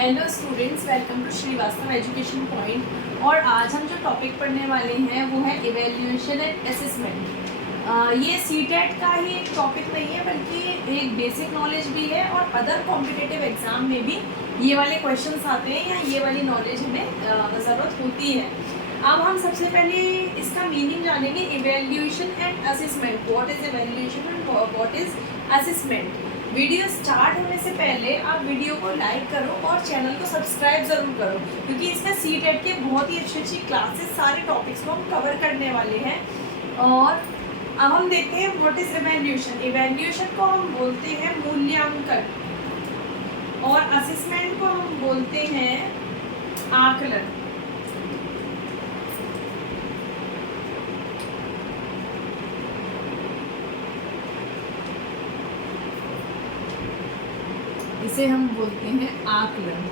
Hello students, welcome to Srivastava education point. और आज हम जो टॉपिक पढ़ने वाले हैं वो है इवैल्यूएशन एंड असेसमेंट। ये सीटेट का ही एक टॉपिक नहीं है बल्कि एक बेसिक नॉलेज भी है और अदर कॉम्पिटिटिव एग्जाम में भी ये वाले क्वेश्चंस आते हैं या ये वाली नॉलेज हमें ज़रूरत होती है। अब हम सबसे पहले इसका मीनिंग जानेंगे, evaluation and assessment. What is evaluation and what is assessment. Video start होने से पहले आप वीडियो को लाइक करो और चैनल को सब्सक्राइब ज़रूर करो, क्योंकि इसमें सीटेट के बहुत ही अच्छी क्लासेस, सारे टॉपिक्स को हम कवर करने वाले हैं। और अब हम देखते हैं व्हाट इज़ इवैल्यूएशन। इवैल्यूएशन को हम बोलते हैं मूल्यांकन और असेसमेंट को हम बोलते हैं आकलन। इसे हम बोलते हैं आकलन।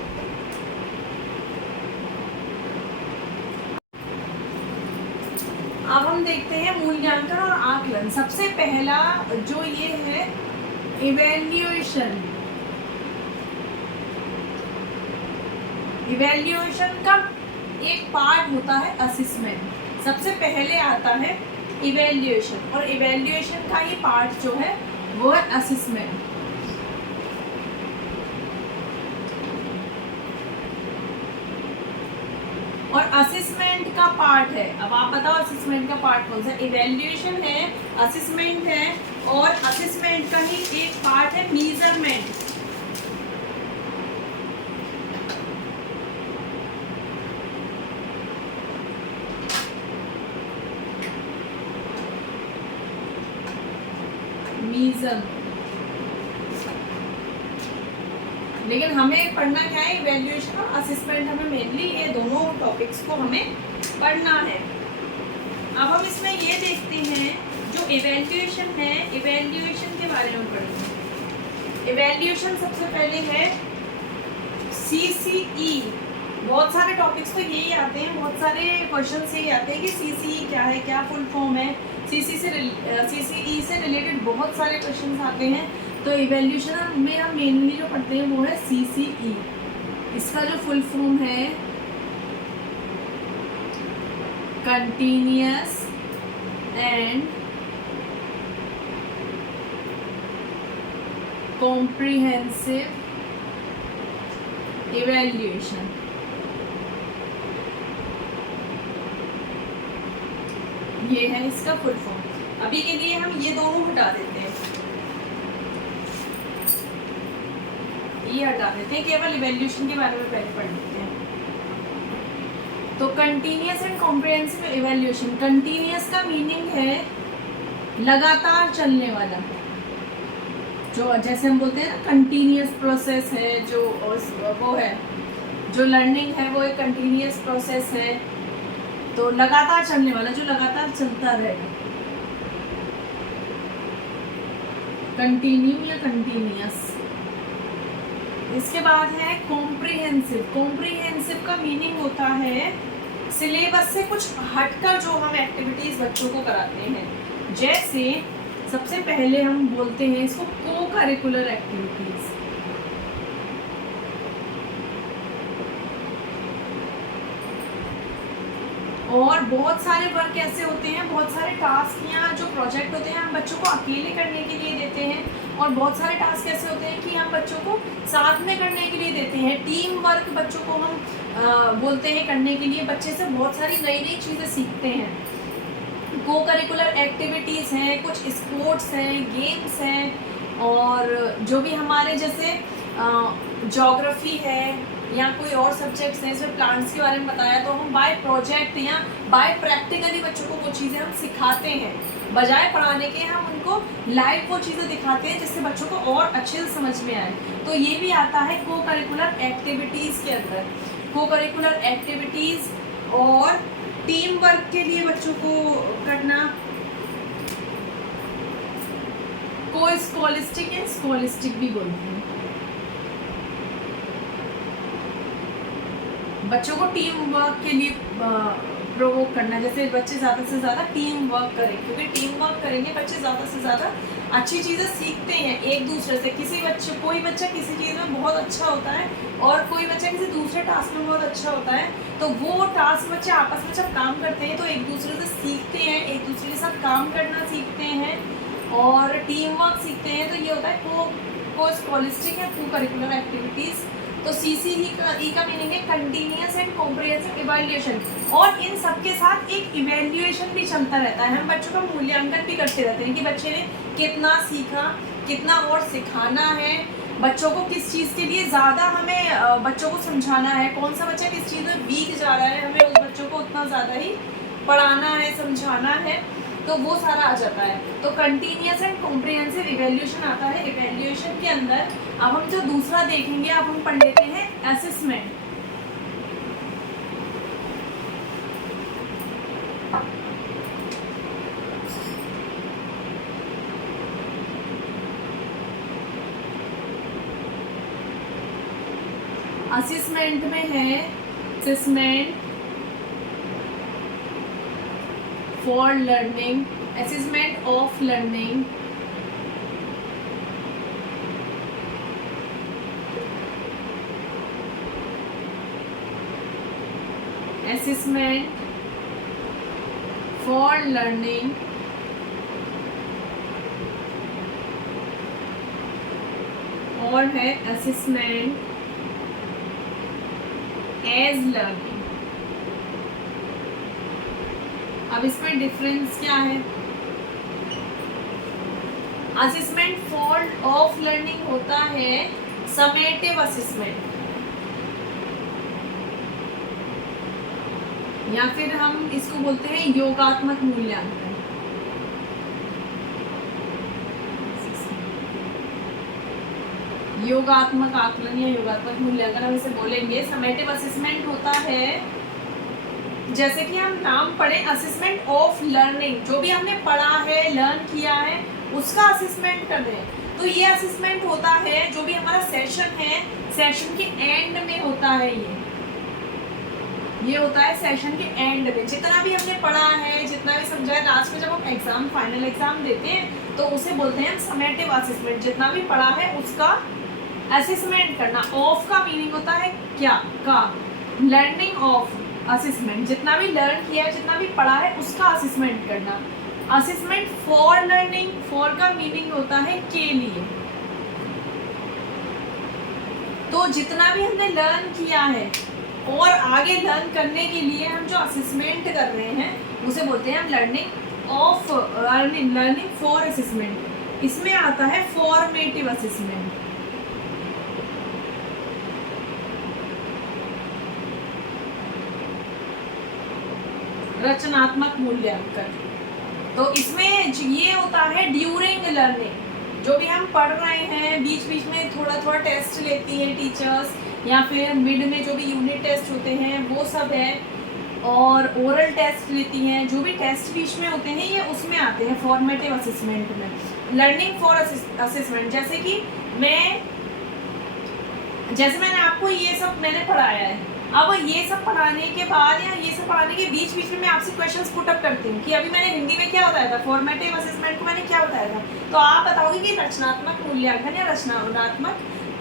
अब हम देखते हैं मूल्यांकन और आकलन। सबसे पहला जो ये है इवैल्यूएशन। इवैल्यूएशन का एक पार्ट होता है असेसमेंट। सबसे पहले आता है इवैल्यूएशन और इवैल्यूएशन का ही पार्ट जो है वो है असेसमेंट। और असेसमेंट का पार्ट है, अब आप बताओ असेसमेंट का पार्ट कौन सा। इवैल्यूएशन है, असेसमेंट है और असेसमेंट का ही एक पार्ट है मेजरमेंट। मेजरमेंट। लेकिन हमें पढ़ना क्या है, इवैल्यूएशन और असेसमेंट। हमें मेनली ये दोनों टॉपिक्स को हमें पढ़ना है। अब हम इसमें ये देखते हैं जो इवैल्यूएशन है, इवैल्यूएशन के बारे में पढ़ेंगे। इवैल्यूएशन सबसे पहले है CCE। बहुत सारे टॉपिक्स तो यही आते हैं, बहुत सारे क्वेश्चन यही आते हैं कि CCE क्या है, क्या फुल फॉर्म है। CCE से रिलेटेड बहुत सारे क्वेश्चन आते हैं। तो इवैल्यूएशन में हम मेनली जो पढ़ते हैं वो है CCE। इसका जो फुल फॉर्म है कंटिन्यूअस एंड कॉम्प्रिहेंसिव इवैल्यूएशन। ये है इसका फुल फॉर्म। अभी के लिए हम ये दोनों हटा देते हैं, ये हटा देते हैं, केवल इवैल्यूएशन के बारे में पहले पढ़ लेते हैं। तो continuous and comprehensive evaluation. Continuous का मीनिंग है लगातार चलने वाला, जो जैसे हम बोलते हैं ना कंटिन्यूअस प्रोसेस है, जो वो है, जो लर्निंग है वो एक कंटिन्यूअस प्रोसेस है। तो लगातार चलने वाला, जो लगातार चलता रहेगा, कंटिन्यू या कंटिन्यूअस। इसके बाद है कॉम्प्रिहेंसिव। कॉम्प्रिहेंसिव का मीनिंग होता है सिलेबस से कुछ हटकर जो हम एक्टिविटीज बच्चों को कराते हैं। जैसे सबसे पहले हम बोलते हैं इसको को करिकुलर एक्टिविटीज। और बहुत सारे वर्क ऐसे होते हैं, बहुत सारे टास्क या जो प्रोजेक्ट होते हैं हम बच्चों को अकेले करने के लिए देते हैं। और बहुत सारे टास्क ऐसे होते हैं कि हम बच्चों को साथ में करने के लिए देते हैं। टीम वर्क बच्चों को हम बोलते हैं करने के लिए। बच्चे से बहुत सारी नई नई चीज़ें सीखते हैं। को करिकुलर एक्टिविटीज़ हैं, कुछ स्पोर्ट्स हैं, गेम्स हैं, और जो भी हमारे जैसे ज्योग्राफी है या कोई और सब्जेक्ट्स हैं, इसमें प्लांट्स के बारे में बताया, तो हम बाय प्रोजेक्ट या बाय प्रैक्टिकली बच्चों को वो चीज़ें हम सिखाते हैं। बजाय पढ़ाने के हम उनको लाइव वो चीज़ें दिखाते हैं जिससे बच्चों को और अच्छे से समझ में आए। तो ये भी आता है को करिकुलर एक्टिविटीज़ के अंदर। को करिकुलर एक्टिविटीज़ और टीम वर्क के लिए बच्चों को करना। को स्कॉलिस्टिक या स्कॉलिस्टिक भी बोलते हैं। बच्चों को टीम वर्क के लिए प्रोवोक करना, जैसे बच्चे ज़्यादा से ज़्यादा टीम वर्क करें, क्योंकि टीम वर्क करेंगे बच्चे ज़्यादा से ज़्यादा अच्छी चीज़ें सीखते हैं एक दूसरे से। कोई बच्चा किसी चीज़ में बहुत अच्छा होता है और कोई बच्चा टास्क में बहुत अच्छा होता है। तो वो टास्क बच्चे आपस में जब काम करते हैं तो एक दूसरे से सीखते हैं, एक दूसरे के साथ काम करना सीखते हैं और टीम वर्क सीखते हैं। तो ये होता है को स्कॉलिस्टिक या को करिकुलर एक्टिविटीज़। तो CCE का मीनिंग है कंटिन्यूअस एंड कॉम्प्रिहेंसिव इवैल्यूएशन, और इन सबके साथ एक इवैल्यूएशन भी चलता रहता है। हम बच्चों का मूल्यांकन भी करते रहते हैं कि बच्चे ने कितना सीखा, कितना और सिखाना है, बच्चों को किस चीज़ के लिए ज़्यादा हमें बच्चों को समझाना है, कौन सा बच्चा किस चीज़ में वीक जा रहा है, हमें उस बच्चों को उतना ज़्यादा ही पढ़ाना है, समझाना है। तो वो सारा आ जाता है। तो कंटिन्यूअस एंड कॉम्प्रिहेंसिव इवैल्यूएशन आता है। इवैल्यूएशन के अंदर अब हम जो दूसरा देखेंगे, अब हम पढ़ लेते हैं असेसमेंट। असेसमेंट में है assessment for learning, assessment of learning, assessment for learning, और है असेसमेंट एज लर्निंग। अब इसमें डिफरेंस क्या है? असेसमेंट फॉर ऑफ लर्निंग होता है समेटिव असेसमेंट, या फिर हम इसको बोलते हैं योगात्मक मूल्यांकन। योगात्मक आकलन या योगात्मक मूल्यांकन हम इसे बोलेंगे। समेटिव असेसमेंट होता है, जैसे कि हम नाम पढ़े असेसमेंट ऑफ लर्निंग, जो भी हमने पढ़ा है, लर्न किया है, उसका असेसमेंट कर रहे हैं। तो ये असेसमेंट होता है जो भी हमारा सेशन है, सेशन के एंड में होता है। ये होता है सेशन के एंड में, जितना भी हमने पढ़ा है, जितना भी समझा है, लास्ट में जब हम एग्जाम, फाइनल एग्जाम देते हैं तो उसे बोलते हैं हम समेटिव असेसमेंट। जितना भी पढ़ा है उसका असेसमेंट करना। ऑफ का मीनिंग होता है क्या? का। लर्निंग ऑफ असेसमेंट, जितना भी लर्न किया है, जितना भी पढ़ा है, उसका असेसमेंट करना। असेसमेंट फॉर लर्निंग, फॉर का मीनिंग होता है के लिए। तो जितना भी हमने लर्न किया है और आगे लर्न करने के लिए हम जो असेसमेंट कर रहे हैं उसे बोलते हैं हम learning of learning for assessment. इसमें आता है फॉर्मेटिव असेसमेंट। रचनात्मक मूल्यांकन। तो इसमें ये होता है ड्यूरिंग लर्निंग, जो भी हम पढ़ रहे हैं, बीच बीच में थोड़ा थोड़ा टेस्ट लेती हैं टीचर्स, या फिर मिड में जो भी यूनिट टेस्ट होते हैं वो सब है, और ओरल टेस्ट लेती हैं। जो भी टेस्ट बीच में होते हैं ये उसमें आते हैं फॉर्मेटिव असेसमेंट में। लर्निंग फॉर असेसमेंट, जैसे मैंने आपको ये सब मैंने पढ़ाया है, अब ये सब पढ़ाने के बाद या ये सब पढ़ाने के बीच बीच में मैं आपसे क्वेश्चंस पुट अप करती हूँ कि अभी मैंने हिंदी में क्या बताया था, फॉर्मेटिव असेसमेंट को मैंने क्या बताया था। तो आप बताओगे कि रचनात्मक मूल्यांकन या रचनात्मक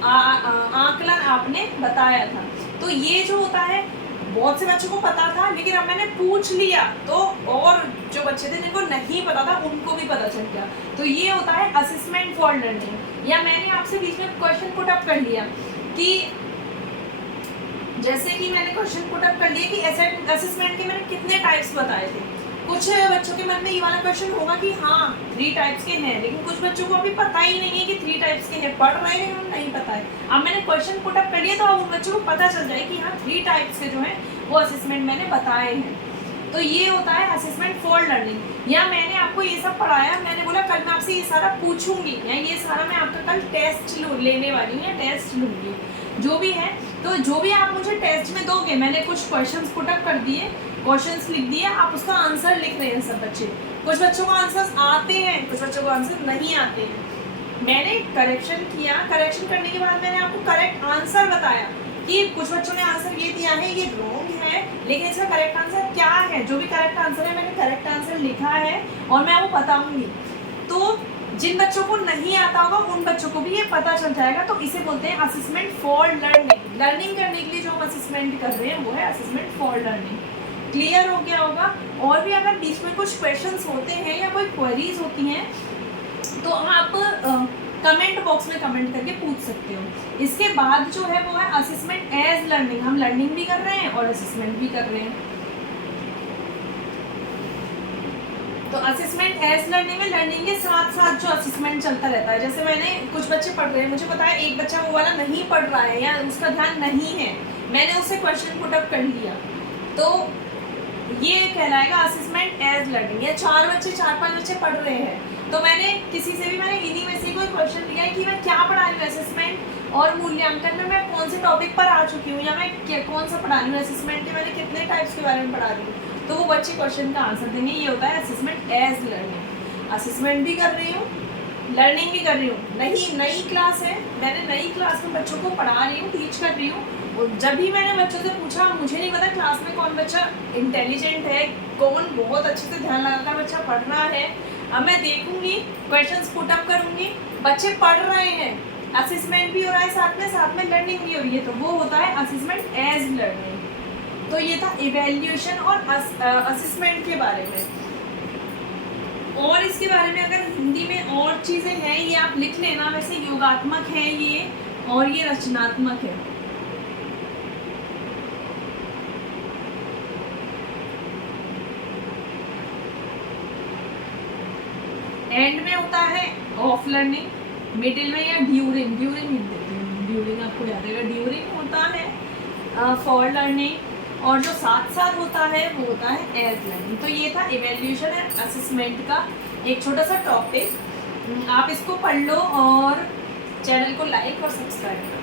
आकलन आपने बताया था। तो ये जो होता है बहुत से बच्चों को पता था, लेकिन अब मैंने पूछ लिया तो और जो बच्चे थे जिनको नहीं पता था उनको भी पता चल गया। तो ये होता है असेसमेंट फॉर लर्निंग। या मैंने आपसे बीच में क्वेश्चन पुट अप कर लिया कि जैसे कि मैंने क्वेश्चन पुट अप कर लिया कि असेसमेंट के मैंने कितने टाइप्स बताए थे। कुछ बच्चों के मन में ये वाला क्वेश्चन होगा कि हाँ 3 टाइप्स के हैं, लेकिन कुछ बच्चों को अभी पता ही नहीं है कि 3 टाइप्स के हैं, पढ़ रहे हैं उन्हें नहीं पता है। अब मैंने क्वेश्चन पुट अप कर लिया तो अब उन बच्चों को पता चल जाए कि हाँ 3 टाइप्स के जो हैं वो असेसमेंट मैंने बताए हैं। तो ये होता है असेसमेंट फॉर लर्निंग। या मैंने आपको ये सब पढ़ाया, मैंने बोला कल मैं आपसे ये सारा पूछूंगी, या ये सारा मैं आपका कल टेस्ट लेने वाली हूँ या टेस्ट लूँगी, जो भी है। तो जो भी आप मुझे टेस्ट में दोगे, मैंने कुछ क्वेश्चंस पुट अप कर दिए, क्वेश्चंस लिख दिए, आप उसका आंसर लिख रहे हैं सब बच्चे। कुछ बच्चों को आंसर्स आते हैं, कुछ बच्चों को आंसर नहीं आते हैं। मैंने करेक्शन किया, करेक्शन करने के बाद मैंने आपको करेक्ट आंसर बताया कि कुछ बच्चों ने आंसर ये दिया है, ये रॉन्ग है, लेकिन इसका करेक्ट आंसर क्या है। जो भी करेक्ट आंसर है मैंने करेक्ट आंसर लिखा है और मैं वो बताऊंगी। तो जिन बच्चों को नहीं आता होगा उन बच्चों को भी ये पता चल जाएगा। तो इसे बोलते हैं असेसमेंट फॉर लर्निंग। लर्निंग करने के लिए जो हम असेसमेंट कर रहे हैं वो है असेसमेंट फॉर लर्निंग। क्लियर हो गया होगा। और भी अगर बीच में कुछ क्वेश्चंस होते हैं या कोई क्वेरीज होती हैं तो आप कमेंट बॉक्स में कमेंट करके पूछ सकते हो। इसके बाद जो है वो है असेसमेंट एज लर्निंग। हम लर्निंग भी कर रहे हैं और असेसमेंट भी कर रहे हैं। तो असेसमेंट एज लर्निंग में लर्निंग के साथ साथ जो असेसमेंट चलता रहता है। जैसे मैंने कुछ बच्चे पढ़ रहे हैं, मुझे पता है एक बच्चा वो वाला नहीं पढ़ रहा है या उसका ध्यान नहीं है, मैंने उससे क्वेश्चन पुट अप कर लिया, तो ये कहलाएगा असेसमेंट एज लर्निंग। या 4-5 बच्चे पढ़ रहे हैं तो मैंने किसी से भी मैंने इन्हीं में से कोई क्वेश्चन लिया है कि मैं क्या पढ़ा रही हूँ असेसमेंट और मूल्यांकन में मैं कौन से टॉपिक पर आ चुकी हूँ या मैं कौन सा पढ़ा रही हूँ, असेसमेंट के मैंने कितने टाइप्स के बारे में पढ़ा रही हूँ, तो वो बच्चे क्वेश्चन का आंसर देंगे। ये होता है असेसमेंट एज लर्निंग। असेसमेंट भी कर रही हूँ, लर्निंग भी कर रही हूँ। नई क्लास है, मैंने नई क्लास में बच्चों को पढ़ा रही हूँ, टीच कर रही हूँ। जब भी मैंने बच्चों से पूछा, मुझे नहीं पता क्लास में कौन बच्चा इंटेलिजेंट है, कौन बहुत अच्छे से ध्यान लगाकर बच्चा पढ़ रहा है। अब मैं देखूंगी, क्वेश्चंस पुट अप करूंगी, बच्चे पढ़ रहे हैं, असेसमेंट भी हो रहा है साथ में लर्निंग भी हो रही है, तो वो होता है असेसमेंट एज लर्निंग। तो ये था इवैल्यूएशन और असेसमेंट के बारे में। और इसके बारे में अगर हिंदी में और चीज़ें हैं ये आप लिख लेना। वैसे योगात्मक है ये और ये रचनात्मक है। एंड में होता है ऑफ लर्निंग, मिडिल में या ड्यूरिंग ड्यूरिंग आपको याद रहेगा, ड्यूरिंग होता है फॉर लर्निंग, और जो साथ साथ होता है वो होता है एज लर्निंग। तो ये था इवैल्यूएशन एंड असेसमेंट का एक छोटा सा टॉपिक। आप इसको पढ़ लो और चैनल को लाइक और सब्सक्राइब करो।